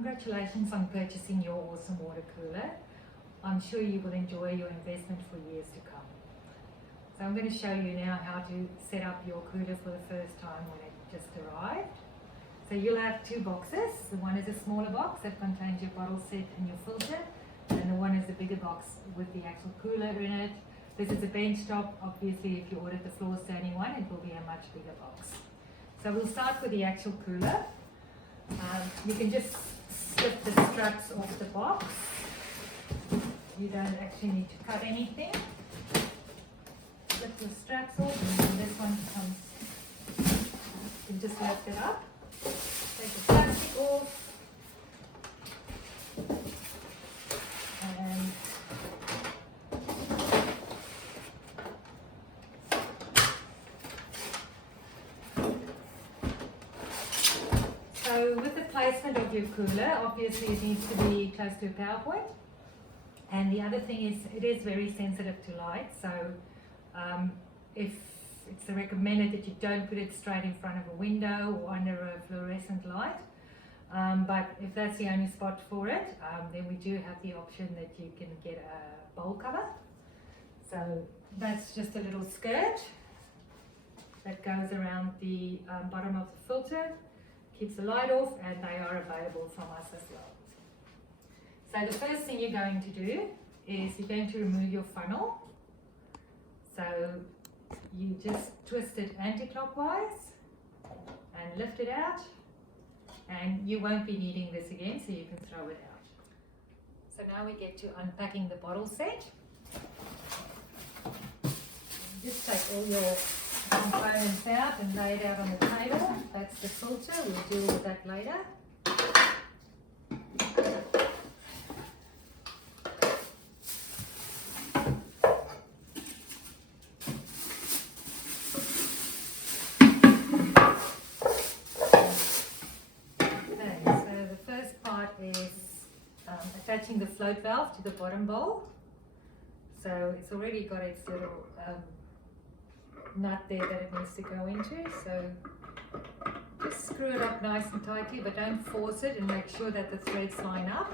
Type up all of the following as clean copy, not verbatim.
Congratulations on purchasing your awesome water cooler. I'm sure you will enjoy your investment for years to come. So I'm going to show you now how to set up your cooler for the first time when it just arrived. So you'll have two boxes. The one is a smaller box that contains your bottle set and your filter, and the one is a bigger box with the actual cooler in it. This is a bench top. Obviously, if you ordered the floor standing one, it will be a much bigger box. So we'll start with the actual cooler. You can just slip the straps off the box. You don't actually need to cut anything. Slip the straps off, and then this one comes. You can just lift it up. Take the plastic off. And so with the placement of your cooler, obviously it needs to be close to a power point. And the other thing is it is very sensitive to light. So if it's recommended that you don't put it straight in front of a window or under a fluorescent light. But if that's the only spot for it, then we do have the option that you can get a bowl cover. So that's just a little skirt that goes around the bottom of the filter, keeps the light off, and they are available from us as well. So the first thing you're going to do is you're going to remove your funnel. So you just twist it anti-clockwise and lift it out, and you won't be needing this again, so you can throw it out. So now we get to unpacking the bottle set. Just take all your components out and lay it out on the table. That's the filter, we'll deal with that later. Attaching the float valve to the bottom bowl. So it's already got its little nut there that it needs to go into. So just screw it up nice and tightly, but don't force it, and make sure that the threads line up.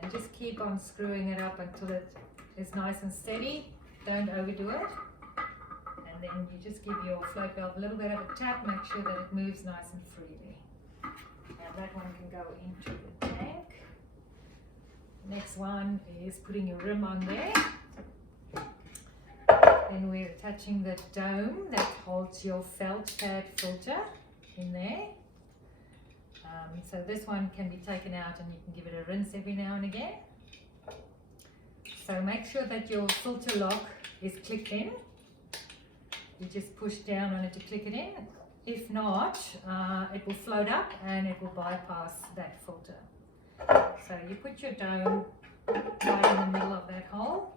And just keep on screwing it up until it is nice and steady. Don't overdo it. And then you just give your float valve a little bit of a tap, make sure that it moves nice and freely. Now that one can go into the tank. Next one is putting your rim on there. Then we're attaching the dome that holds your felt pad filter in there. So this one can be taken out and you can give it a rinse every now and again. So make sure that your filter lock is clicked in. You just push down on it to click it in. If not, it will float up and it will bypass that filter. So you put your dome right in the middle of that hole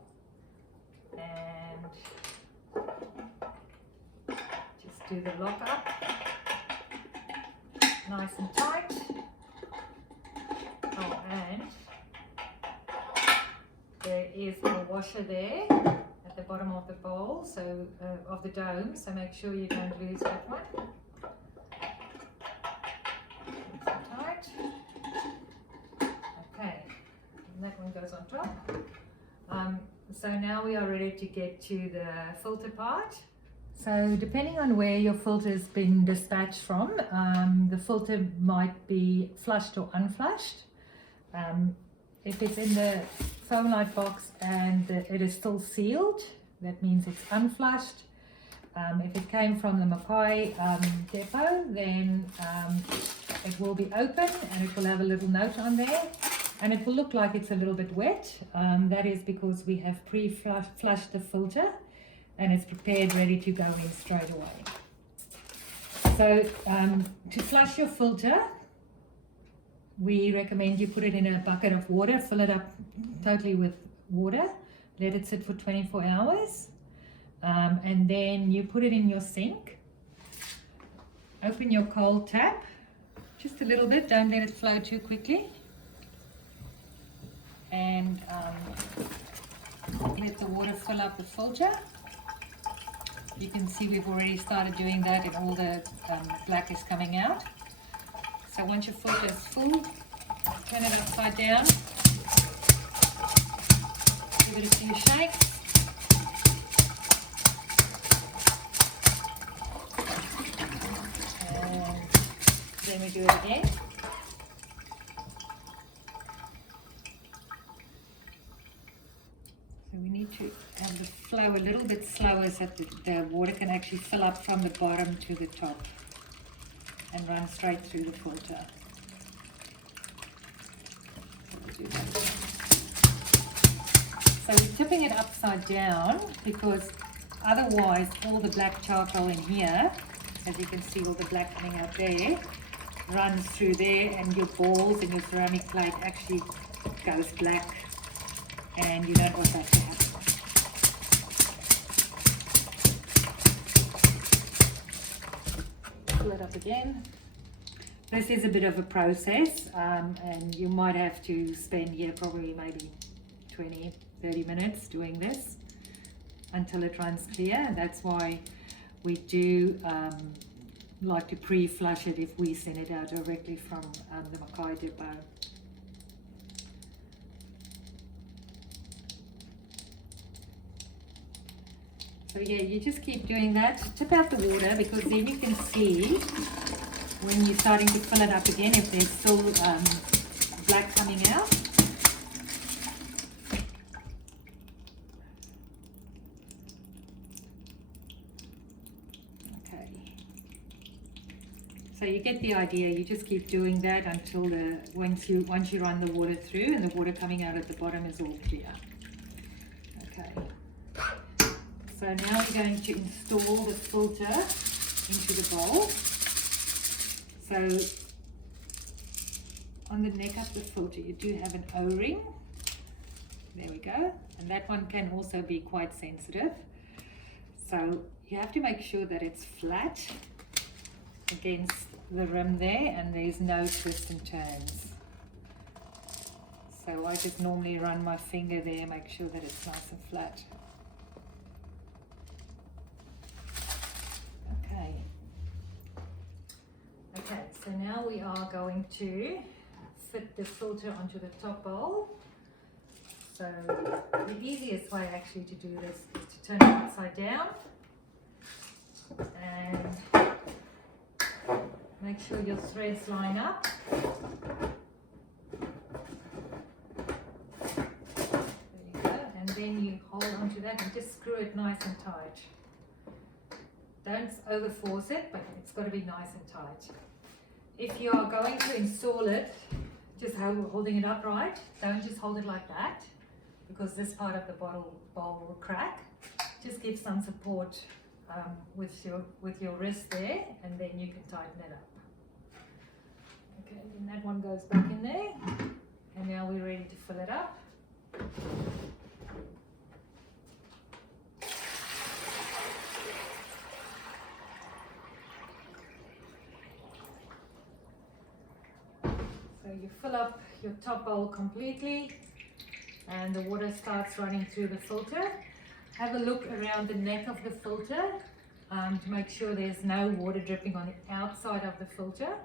and just do the lock up nice and tight. Oh, and there is a washer there at the bottom of the bowl, so of the dome, so make sure you don't lose that one. Nice and tight. That one goes on top. So now we are ready to get to the filter part. So depending on where your filter has been dispatched from, the filter might be flushed or unflushed. If it's in the foam light box and it is still sealed, that means it's unflushed. If it came from the Mackay depot, then it will be open and it will have a little note on there. And it will look like it's a little bit wet. That is because we have pre-flushed the filter and it's prepared, ready to go in straight away. So to flush your filter, we recommend you put it in a bucket of water, fill it up totally with water, let it sit for 24 hours, and then you put it in your sink. Open your cold tap, just a little bit, don't let it flow too quickly. And let the water fill up the filter. You can see we've already started doing that and all the black is coming out. So once your filter is full, turn it upside down, give it a few shakes. And then we do it again. So we need to have the flow a little bit slower so that the water can actually fill up from the bottom to the top and run straight through the filter. So we're tipping it upside down because otherwise all the black charcoal in here, as you can see all the black coming out there, runs through there and your balls in your ceramic plate actually goes black and you don't want that to happen. Pull it up again. This is a bit of a process and you might have to spend here probably maybe 20-30 minutes doing this until it runs clear. That's why we do like to pre-flush it if we send it out directly from the Mackay depot. So yeah, you just keep doing that. Tip out the water because then you can see when you're starting to fill it up again if there's still black coming out. Okay. So you get the idea. You just keep doing that until once you run the water through and the water coming out at the bottom is all clear. Okay. So now we're going to install the filter into the bowl. So on the neck of the filter you do have an O-ring. There we go. And that one can also be quite sensitive. So you have to make sure that it's flat against the rim there and there's no twists and turns. So I just normally run my finger there, make sure that it's nice and flat. Okay, so now we are going to fit the filter onto the top bowl. So the easiest way actually to do this is to turn it upside down and make sure your threads line up. There you go, and then you hold onto that and just screw it nice and tight. Don't over force it, but it's got to be nice and tight. If you are going to install it, just holding it upright, don't just hold it like that, because this part of the bowl will crack. Just give some support with your wrist there, and then you can tighten it up. Okay, then that one goes back in there, and now we're ready to fill it up. So you fill up your top bowl completely and the water starts running through the filter. Have a look around the neck of the filter to make sure there's no water dripping on the outside of the filter.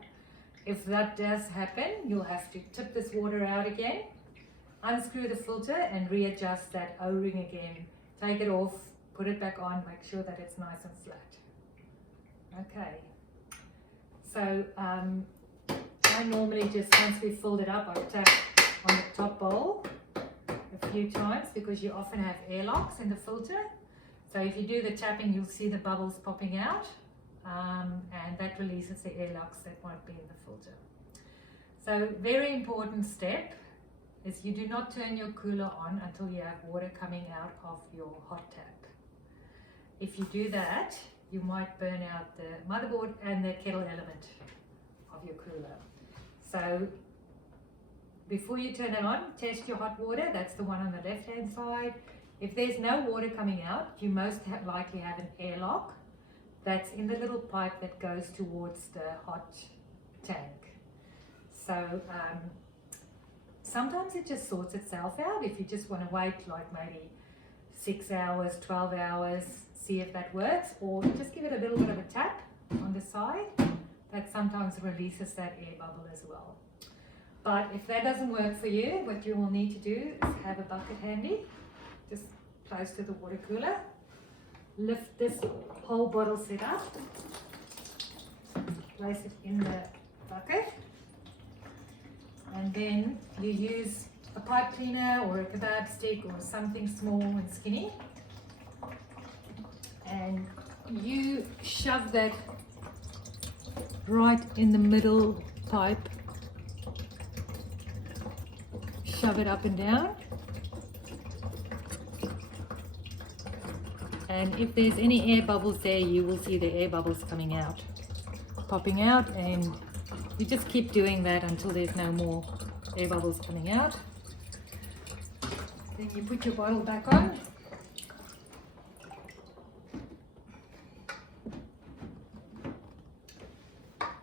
If that does happen, you'll have to tip this water out again, unscrew the filter and readjust that O-ring again. Take it off, put it back on, make sure that it's nice and flat. Okay, so I normally just, once we've filled it up, I tap on the top bowl a few times because you often have airlocks in the filter. So if you do the tapping, you'll see the bubbles popping out and that releases the airlocks that might be in the filter. So very important step is you do not turn your cooler on until you have water coming out of your hot tap. If you do that, you might burn out the motherboard and the kettle element of your cooler. So before you turn it on, test your hot water. That's the one on the left hand side. If there's no water coming out, you most likely have an airlock that's in the little pipe that goes towards the hot tank. So sometimes it just sorts itself out. If you just want to wait like maybe 6 hours, 12 hours, see if that works, or just give it a little bit of a tap on the side. That sometimes releases that air bubble as well. But if that doesn't work for you, what you will need to do is have a bucket handy, just close to the water cooler. Lift this whole bottle set up, place it in the bucket, and then you use a pipe cleaner or a kebab stick or something small and skinny, and you shove that right in the middle pipe. Shove it up and down, and if there's any air bubbles there, you will see the air bubbles coming out, popping out, and you just keep doing that until there's no more air bubbles coming out. Then you put your bottle back on.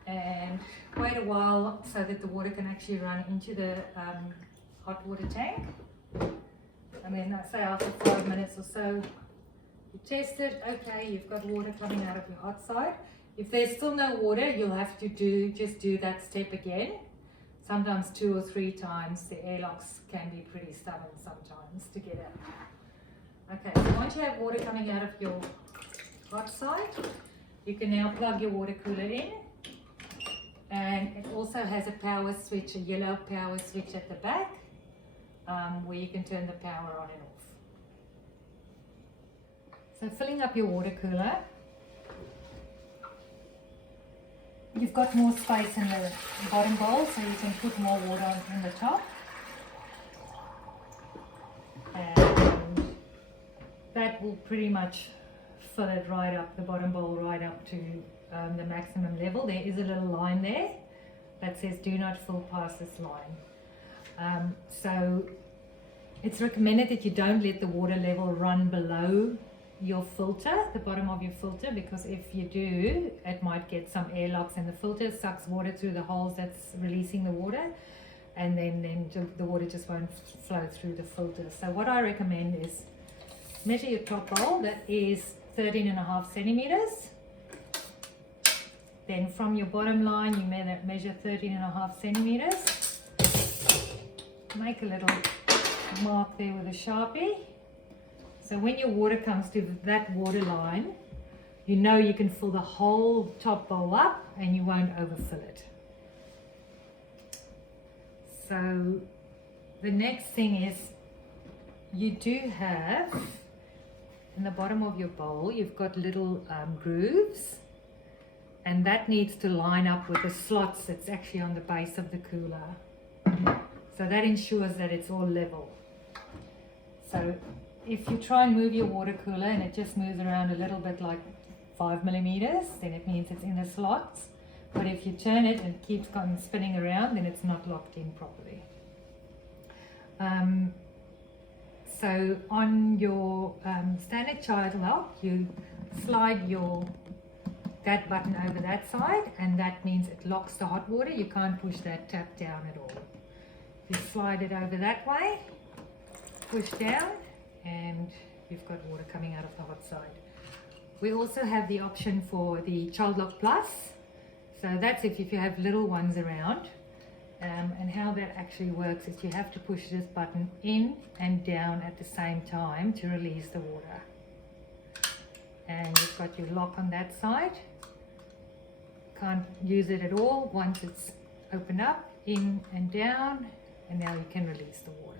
And wait a while so that the water can actually run into the hot water tank. And then I say after 5 minutes or so, you test it, okay, you've got water coming out of your hot side. If there's still no water, you'll have to just do that step again. Sometimes 2 or 3 times. The airlocks can be pretty stubborn sometimes to get out. Okay, so once you have water coming out of your hot side, you can now plug your water cooler in. And it also has a power switch, a yellow power switch at the back, where you can turn the power on and off. So filling up your water cooler, you've got more space in the bottom bowl, so you can put more water in the top. And that will pretty much fill it right up, the bottom bowl right up to the maximum level. There is a little line there that says do not fill past this line. So it's recommended that you don't let the water level run below your filter, the bottom of your filter, because if you do, it might get some air locks, and the filter sucks water through the holes that's releasing the water, and then the water just won't flow through the filter. So what I recommend is measure your top bowl, that is 13.5 centimeters. Then from your bottom line, you measure 13.5 centimeters. Make a little mark there with a Sharpie. So when your water comes to that water line, you know you can fill the whole top bowl up and you won't overfill it. So the next thing is, you do have, in the bottom of your bowl, you've got little grooves, and that needs to line up with the slots that's actually on the base of the cooler. So that ensures that it's all level. So if you try and move your water cooler and it just moves around a little bit, like 5 millimeters, then it means it's in the slots. But if you turn it and it keeps on spinning around, then it's not locked in properly. So on your standard child lock, you slide that button over that side, and that means it locks the hot water. You can't push that tap down at all. You slide it over that way, push down, and you've got water coming out of the hot side. We also have the option for the Child Lock Plus. So that's if you have little ones around. And how that actually works is you have to push this button in and down at the same time to release the water. And you've got your lock on that side. Can't use it at all once it's opened up, in and down, and now you can release the water.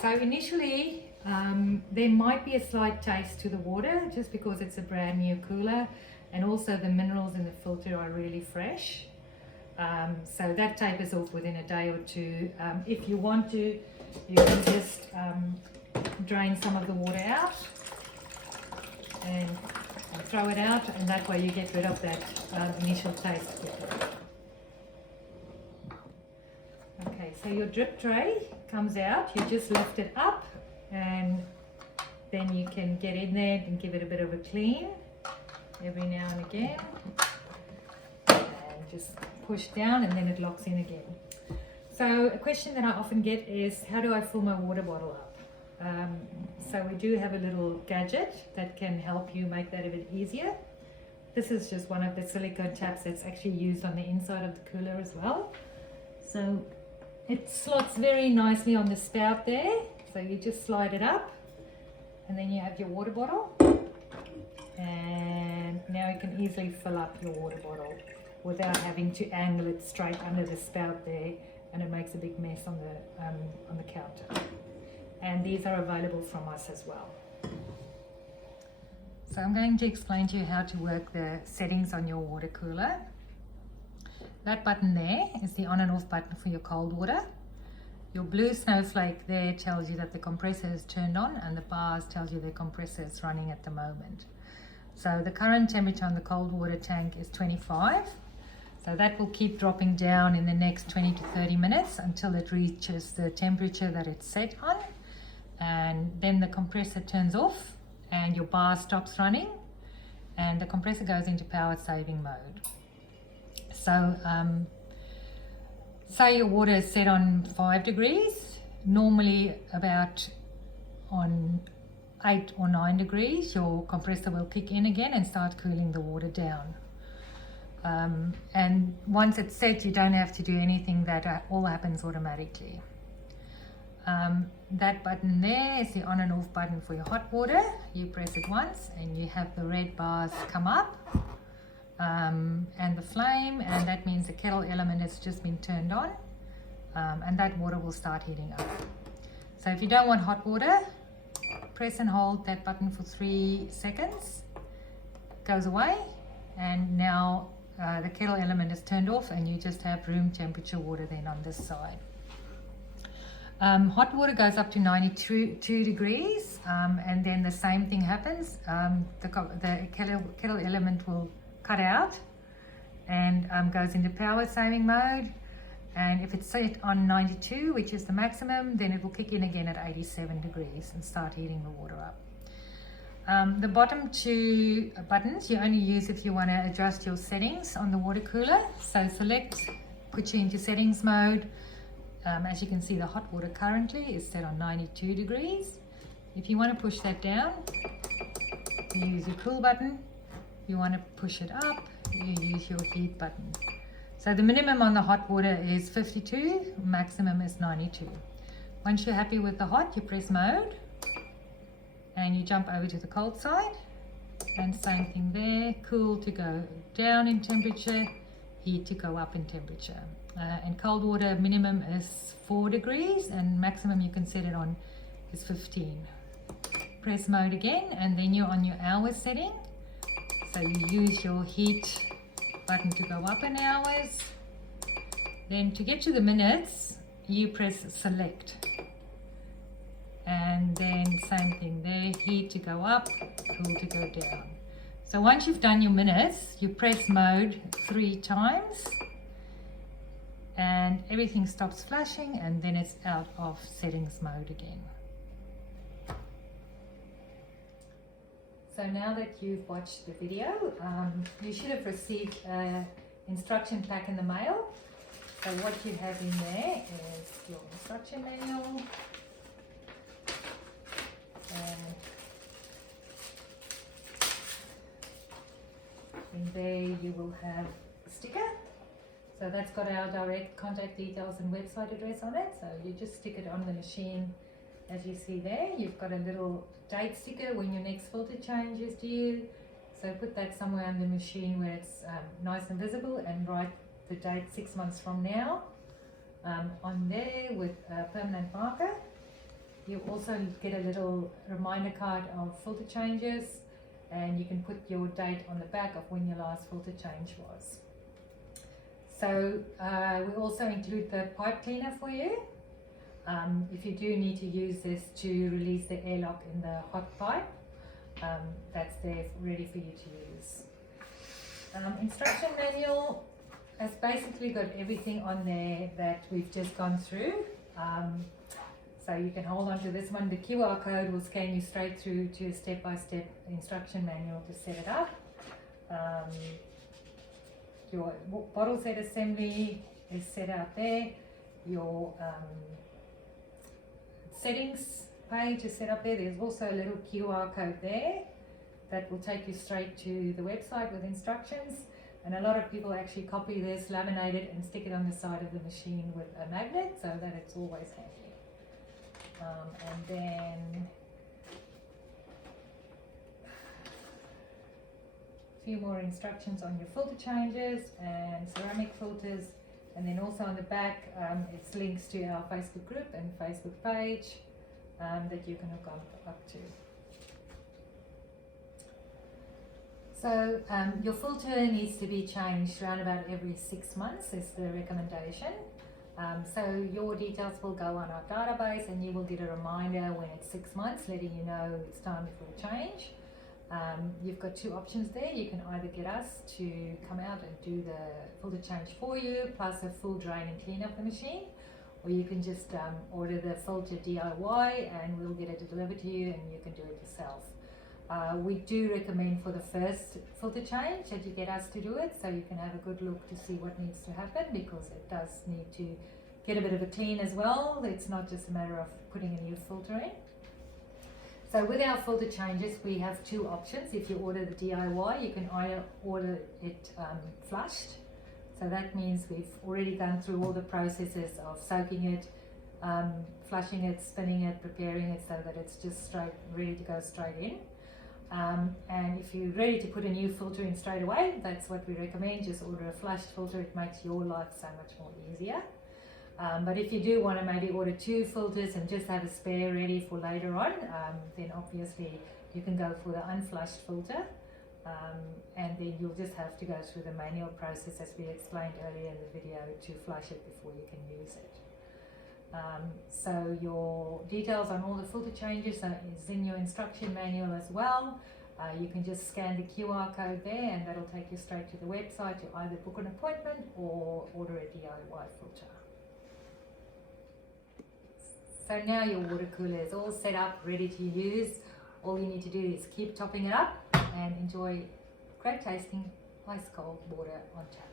So initially, there might be a slight taste to the water just because it's a brand new cooler, and also the minerals in the filter are really fresh. So that tapers off within a day or two. If you want to, you can just drain some of the water out and throw it out, and that way you get rid of that initial taste. Okay, so your drip tray comes out, you just lift it up, and then you can get in there and give it a bit of a clean every now and again, and just push down, and then it locks in again. So a question that I often get is, how do I fill my water bottle up? So we do have a little gadget that can help you make that a bit easier. This is just one of the silicone taps that's actually used on the inside of the cooler as well. So it slots very nicely on the spout there. So you just slide it up, and then you have your water bottle. And now you can easily fill up your water bottle without having to angle it straight under the spout there, and it makes a big mess on the counter. And these are available from us as well. So I'm going to explain to you how to work the settings on your water cooler. That button there is the on and off button for your cold water. Your blue snowflake there tells you that the compressor is turned on, and the bars tells you the compressor is running at the moment. So the current temperature on the cold water tank is 25. So that will keep dropping down in the next 20 to 30 minutes until it reaches the temperature that it's set on. And then the compressor turns off and your bar stops running, and the compressor goes into power saving mode. So say your water is set on 5 degrees, normally about on 8 or 9 degrees, your compressor will kick in again and start cooling the water down. And once it's set, you don't have to do anything, that all happens automatically. That button there is the on and off button for your hot water. You press it once and you have the red bars come up and the flame, and that means the kettle element has just been turned on, and that water will start heating up. So if you don't want hot water, press and hold that button for 3 seconds, it goes away, and now the kettle element is turned off and you just have room temperature water then on this side. Hot water goes up to 92 degrees, and then the same thing happens. The kettle element will cut out and goes into power saving mode. And if it's set on 92, which is the maximum, then it will kick in again at 87 degrees and start heating the water up. The bottom 2 buttons you only use if you want to adjust your settings on the water cooler. So select, put you into settings mode. As you can see, the hot water currently is set on 92 degrees. If you want to push that down, you use your cool button. If you want to push it up, you use your heat button. So the minimum on the hot water is 52, maximum is 92. Once you're happy with the hot, you press mode and you jump over to the cold side, and same thing there, cool to go down in temperature, heat to go up in temperature. And cold water minimum is 4 degrees and maximum you can set it on is 15. Press mode again, and then you're on your hours setting. So you use your heat button to go up in hours. Then to get to the minutes, you press select. And then same thing there, heat to go up, cool to go down. So once you've done your minutes, you press mode 3 times. And everything stops flashing, and then it's out of settings mode again. So now that you've watched the video, you should have received an instruction pack in the mail. So what you have in there is your instruction manual, and in there you will have a sticker. So that's got our direct contact details and website address on it. So you just stick it on the machine as you see there. You've got a little date sticker when your next filter change is due. So put that somewhere on the machine where it's nice and visible, and write the date 6 months from now on there with a permanent marker. You also get a little reminder card of filter changes, and you can put your date on the back of when your last filter change was. So we also include the pipe cleaner for you. If you do need to use this to release the airlock in the hot pipe, that's there ready for you to use. Instruction manual has basically got everything on there that we've just gone through. So you can hold on to this one. The QR code will scan you straight through to a step-by-step instruction manual to set it up. Your bottle set assembly is set out there. Your settings page is set up there. There's also a little QR code there that will take you straight to the website with instructions. And a lot of people actually copy this, laminate it, and stick it on the side of the machine with a magnet so that it's always handy. And then a few more instructions on your filter changes and ceramic filters. And then also on the back, it's links to our Facebook group and Facebook page that you can hook up to. So your filter needs to be changed around about every 6 months is the recommendation. So your details will go on our database and you will get a reminder when it's 6 months letting you know it's time for a change. You've got two options there. You can either get us to come out and do the filter change for you plus a full drain and clean up the machine, or you can just order the filter DIY and we'll get it delivered to you and you can do it yourself. We do recommend for the first filter change that you get us to do it so you can have a good look to see what needs to happen, because it does need to get a bit of a clean as well. It's not just a matter of putting a new filter in. So with our filter changes we have two options. If you order the DIY, you can either order it flushed. So that means we've already gone through all the processes of soaking it, flushing it, spinning it, preparing it so that it's just straight, ready to go straight in. And if you're ready to put a new filter in straight away, that's what we recommend. Just order a flushed filter. It makes your life so much more easier. But if you do want to maybe order two filters and just have a spare ready for later on, then obviously you can go for the unflushed filter. And then you'll just have to go through the manual process as we explained earlier in the video to flush it before you can use it. So your details on all the filter changes is in your instruction manual as well. You can just scan the QR code there and that'll take you straight to the website to either book an appointment or order a DIY filter. So now your water cooler is all set up, ready to use. All you need to do is keep topping it up and enjoy great tasting ice cold water on tap.